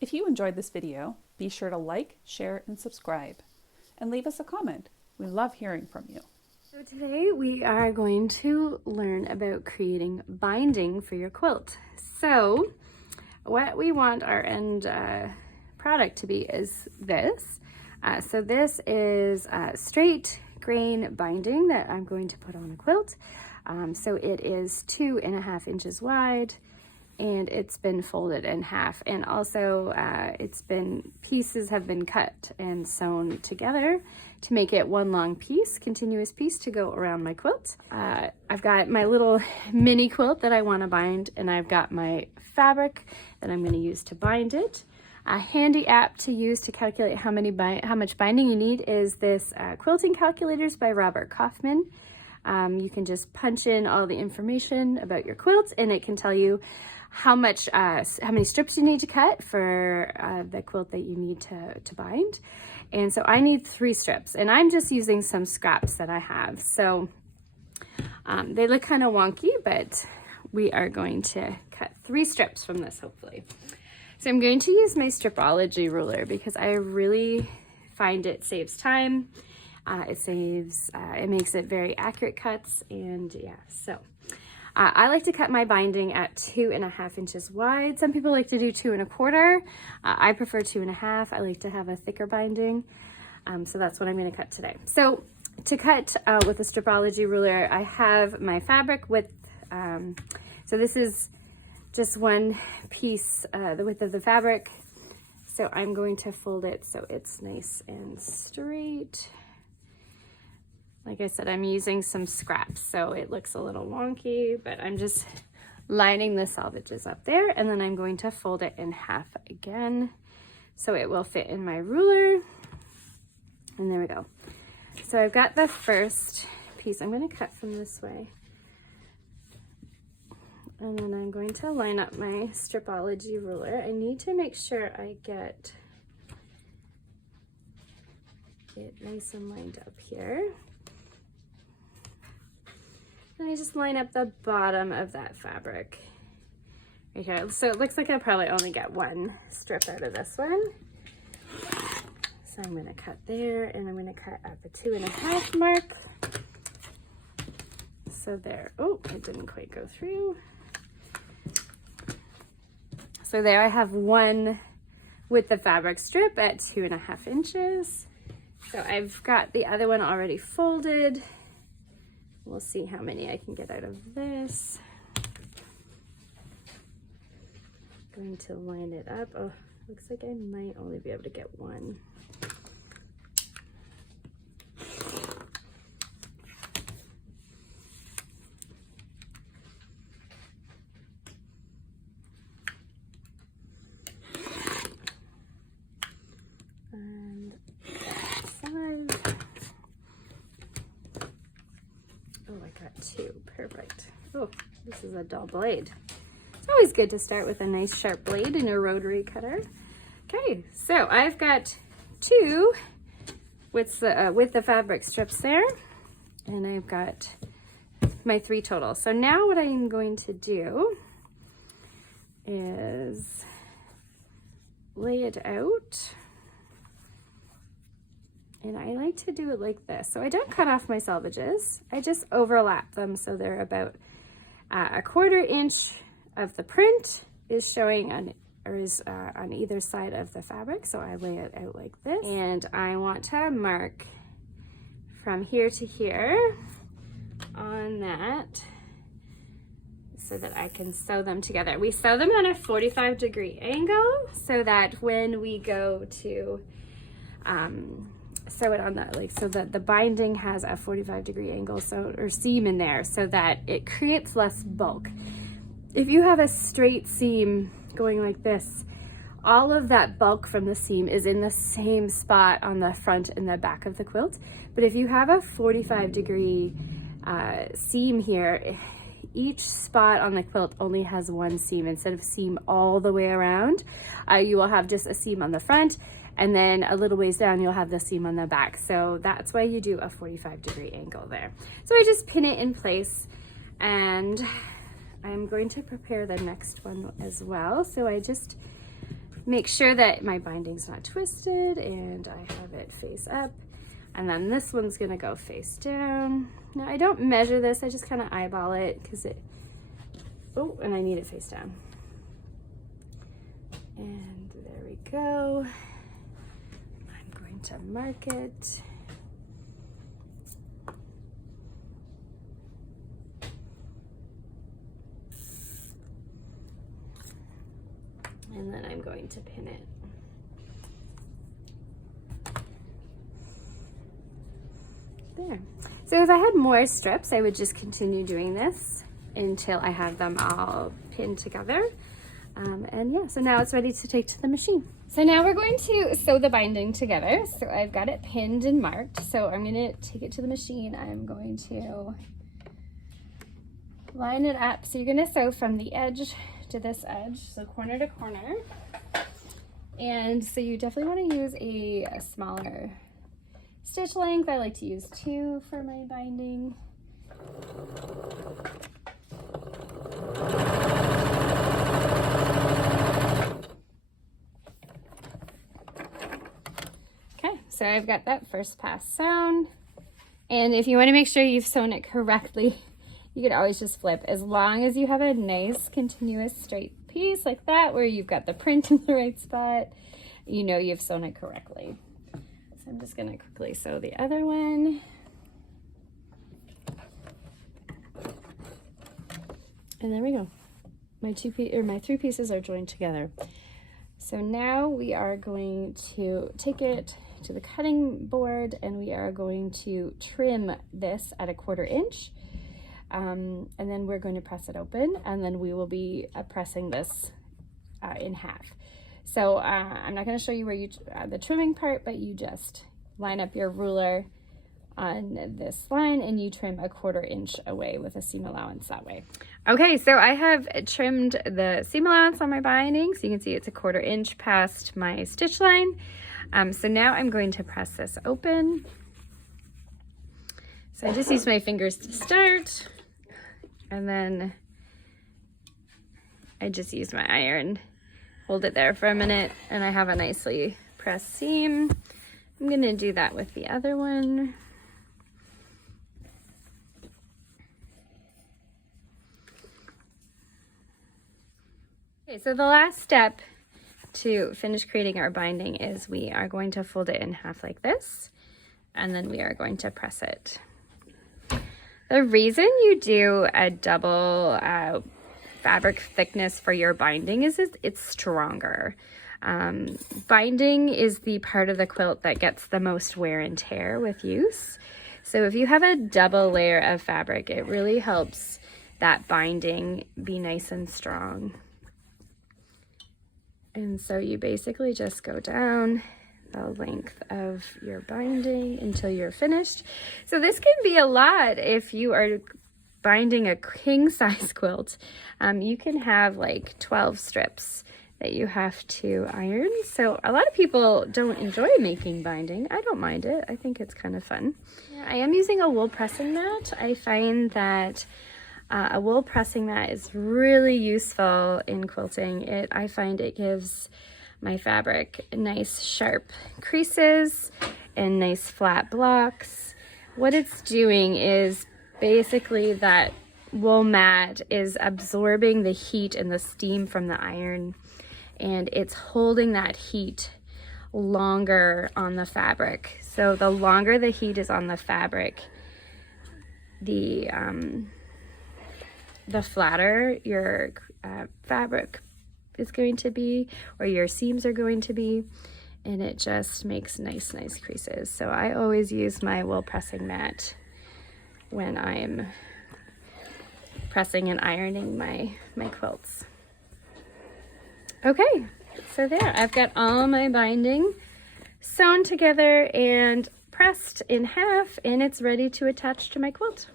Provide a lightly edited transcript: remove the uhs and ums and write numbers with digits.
If you enjoyed this video, be sure to like, share, and subscribe, and leave us a comment. We love hearing from you. So today we are going to learn about creating binding for your quilt. So what we want our end product to be is this. So this is straight grain binding that I'm going to put on a quilt. So it is 2.5 inches wide, and it's been folded in half, and also pieces have been cut and sewn together to make it one long piece, continuous piece to go around my quilt. I've got my little mini quilt that I want to bind, and I've got my fabric that I'm going to use to bind it. A handy app to use to calculate how much binding you need is this Quilting Calculators by Robert Kaufman. You can just punch in all the information about your quilt, and it can tell you how many strips you need to cut for the quilt that you need to bind. And so I need 3 strips, and I'm just using some scraps that I have. So they look kind of wonky, but we are going to cut 3 strips from this, hopefully. So I'm going to use my Stripology ruler because I really find it saves time. It makes it very accurate cuts, and yeah, so. I like to cut my binding at 2.5 inches wide. Some people like to do 2.25. I prefer 2.5. I like to have a thicker binding. So that's what I'm going to cut today. So to cut with a Stripology ruler, I have my fabric width. So this is just one piece, the width of the fabric. So I'm going to fold it so it's nice and straight. Like I said, I'm using some scraps, so it looks a little wonky, but I'm just lining the selvages up there, and then I'm going to fold it in half again so it will fit in my ruler. And there we go. So I've got the first piece. I'm going to cut from this way. And then I'm going to line up my Stripology ruler. I need to make sure I get it nice and lined up here. And I just line up the bottom of that fabric right here. So it looks like I'll probably only get 1 strip out of this one. So I'm gonna cut there, and I'm gonna cut at the 2.5 mark. So there, oh, it didn't quite go through. So there I have 1 with the fabric strip at 2.5 inches. So I've got the other one already folded. We'll see how many I can get out of this. Going to line it up. Oh, looks like I might only be able to get 1. And 5. Oh, I got 2, perfect. Oh, this is a dull blade. It's always good to start with a nice sharp blade in a rotary cutter. Okay, so I've got 2 with the fabric strips there, and I've got my 3 total. So now what I'm going to do is lay it out. And I like to do it like this. So I don't cut off my selvages. I just overlap them so they're about 1/4 inch of the print is showing on either side of the fabric. So I lay it out like this. And I want to mark from here to here on that so that I can sew them together. We sew them on a 45-degree angle so that when we go to sew it on so that the binding has a 45-degree angle or seam in there so that it creates less bulk. If you have a straight seam going like this, all of that bulk from the seam is in the same spot on the front and the back of the quilt. But if you have a 45-degree seam here, each spot on the quilt only has 1 seam instead of seam all the way around. You will have just a seam on the front, and then a little ways down you'll have the seam on the back. So that's why you do a 45-degree angle there. So I just pin it in place, and I'm going to prepare the next one as well. So I just make sure that my binding's not twisted and I have it face up. And then this one's gonna go face down. Now I don't measure this, I just kind of eyeball it because oh, and I need it face down. And there we go. I'm going to mark it. And then I'm going to pin it. There. So if I had more strips, I would just continue doing this until I have them all pinned together. And yeah, so now it's ready to take to the machine. So now we're going to sew the binding together. So I've got it pinned and marked. So I'm gonna take it to the machine. I'm going to line it up. So you're gonna sew from the edge to this edge, so corner to corner. And so you definitely wanna use a smaller stitch length. I like to use 2 for my binding. Okay, so I've got that first pass sewn. And if you want to make sure you've sewn it correctly, you could always just flip, as long as you have a nice continuous straight piece like that where you've got the print in the right spot, you know you've sewn it correctly. So I'm just going to quickly sew the other one. And there we go. My 3 pieces are joined together. So now we are going to take it to the cutting board and we are going to trim this at 1/4 inch. And then we're going to press it open, and then we will be pressing this in half. So I'm not going to show you where you the trimming part, but you just line up your ruler on this line and you trim 1/4 inch away with a seam allowance that way. Okay, so I have trimmed the seam allowance on my binding, so you can see it's 1/4 inch past my stitch line. So now I'm going to press this open. So I just use my fingers to start, and then I just use my iron, hold it there for a minute, and I have a nicely pressed seam. I'm gonna do that with the other one. Okay, so the last step to finish creating our binding is we are going to fold it in half like this, and then we are going to press it. The reason you do a double fabric thickness for your binding is it's stronger. Binding is the part of the quilt that gets the most wear and tear with use. So if you have a double layer of fabric, it really helps that binding be nice and strong. And so you basically just go down the length of your binding until you're finished. So this can be a lot if you are binding a king size quilt. You can have like 12 strips that you have to iron. So a lot of people don't enjoy making binding. I don't mind it. I think it's kind of fun. Yeah, I am using a wool pressing mat. I find that a wool pressing mat is really useful in quilting. I find it gives my fabric nice sharp creases and nice flat blocks. What it's doing is basically that wool mat is absorbing the heat and the steam from the iron, and it's holding that heat longer on the fabric. So the longer the heat is on the fabric, the flatter your fabric is going to be, or your seams are going to be, and it just makes nice creases. So I always use my wool pressing mat when I'm pressing and ironing my quilts. Okay, so there, I've got all my binding sewn together and pressed in half, and it's ready to attach to my quilt.